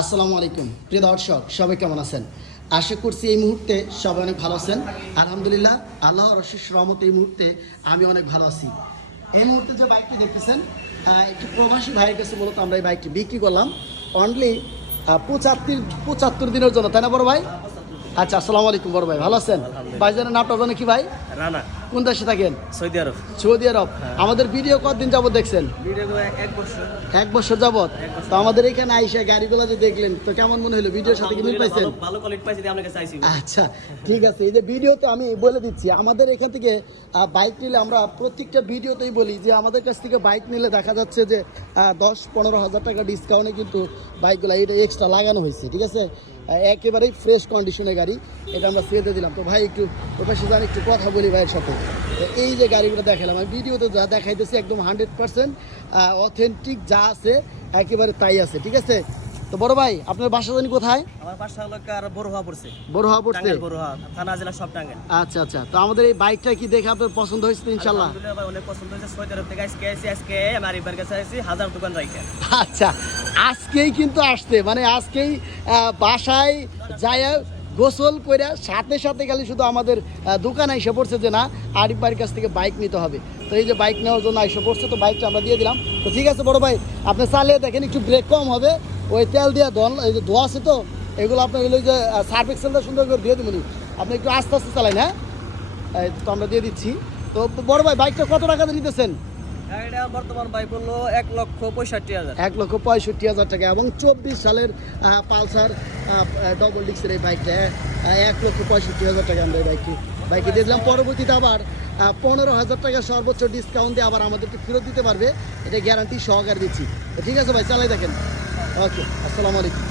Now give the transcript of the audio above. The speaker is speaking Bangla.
আসসালামু আলাইকুম। প্রিয় দর্শক সবাই কেমন আছেন? আশা করছি এই মুহূর্তে সবাই অনেক ভালো আছেন। আলহামদুলিল্লাহ আল্লাহ রশিস রহমত এই মুহূর্তে আমি অনেক ভালো আছি। এই মুহূর্তে যে বাইকটি দেখতেছেন একটি প্রবাসী ভাইয়ের কাছে মূলত আমরা এই বাইকটি বিক্রি করলাম। অনলি পঁচাত্তর পঁচাত্তর দিনের জন্য তাই না বড় ভাই? আচ্ছা আসসালামু আলাইকুম বড় ভাই ভালো আছেন? ভাইজানের নামটা জানে কি ভাই? রানা। কোন দেশে থাকেন? Saudi Arab. Saudi Arab. আমাদের ভিডিও কতদিন যাবত দেখছেন? এক বছর। এক বছর যাবত? তো আমাদের এখানে আইসা গাড়িগুলো যে দেখলেন তো কেমন মনে হলো? ভিডিওর সাথে কি মিল পাইছেন? ভালো- কোয়ালিটি পাইছি দিয়ে আপনাকে চাইছি। আচ্ছা ঠিক আছে। এই যে ভিডিও তো আমি বলে দিচ্ছি আমাদের এখান থেকে বাইক নিলে আমরা প্রত্যেকটা ভিডিওতেই বলি যে আমাদের কাছ থেকে বাইক নিলে দেখা যাচ্ছে যে দশ পনেরো হাজার টাকা ডিসকাউন্টে কিন্তু বাইকগুলো এটা এক্সট্রা লাগানো হয়েছে ঠিক আছে? একেবারেই ফ্রেশ কন্ডিশনের গাড়ি এটা আমরা ফেরতে দিলাম। তো ভাই একটু প্রকাশে যান একটু কথা বলি ভাইয়ের সাথে। এই যে গাড়িগুলো দেখালাম আমি ভিডিওতে যা দেখাইতেছি একদম হান্ড্রেড পার্সেন্ট অথেন্টিক যা আছে একেবারে তাই আছে ঠিক আছে? তো বড় ভাই আপনার বাসা জানি কোথায়? আমার পড়ছে। থানা জেলা সব টাঙ্গাইল। আচ্ছা আচ্ছা। তো আমাদের এই বাইকটা কি দেখে আপনার পছন্দ হয়েছে আলহামদুলিল্লাহ ভাই অনেক পছন্দ হয়েছে। সৌদি আরব থেকে আজকে এসে আজকে আমার এবার কাছে আইছি হাজার দোকান রাইখে আচ্ছা আজকেই কিন্তু আসতে মানে আজকেই বাসায় যায় গোসল করে সাথে সাথে গেলে শুধু আমাদের দোকানে এসে পড়ছে যে না, আরিফ ভাইয়ের কাছ থেকে বাইক নিতে হবে। তো এই যে বাইক নেওয়ার জন্য এসে পড়ছে, তো বাইকটা আমরা দিয়ে দিলাম। তো ঠিক আছে বড় ভাই, আপনি চালিয়ে দেখেন একটু ব্রেক কম হবে। ওই তেল দিয়ে দল এই যে ধোয়া আছে তো, এগুলো আপনার ওই যে সার্ফ এক্সেলটা সুন্দর করে দিয়ে দেবেন। আপনি একটু আস্তে আস্তে চালান হ্যাঁ? তো আমরা দিয়ে দিচ্ছি। তো বড় ভাই বাইকটা কত টাকাতে নিতেছেন? গাড়িটা বর্তমান ভাই বলল এক লক্ষ পঁয়ষট্টি হাজার। এক লক্ষ পঁয়ষট্টি হাজার টাকা এবং চব্বিশ সালের পালসার ডবল ডিক্সের এই বাইকটা এক লক্ষ পঁয়ষট্টি হাজার টাকা আমরা এই বাইকটি বাইকে দিয়ে দিলাম পরবর্তীতে আবার পনেরো হাজার টাকা সর্বোচ্চ ডিসকাউন্ট দিয়ে আবার আমাদেরকে ফেরত দিতে পারবে। এটা গ্যারান্টি সহকারে দিচ্ছি। ঠিক আছে ভাই, চালাই দেখেন। ওকে আসসালামু আলাইকুম।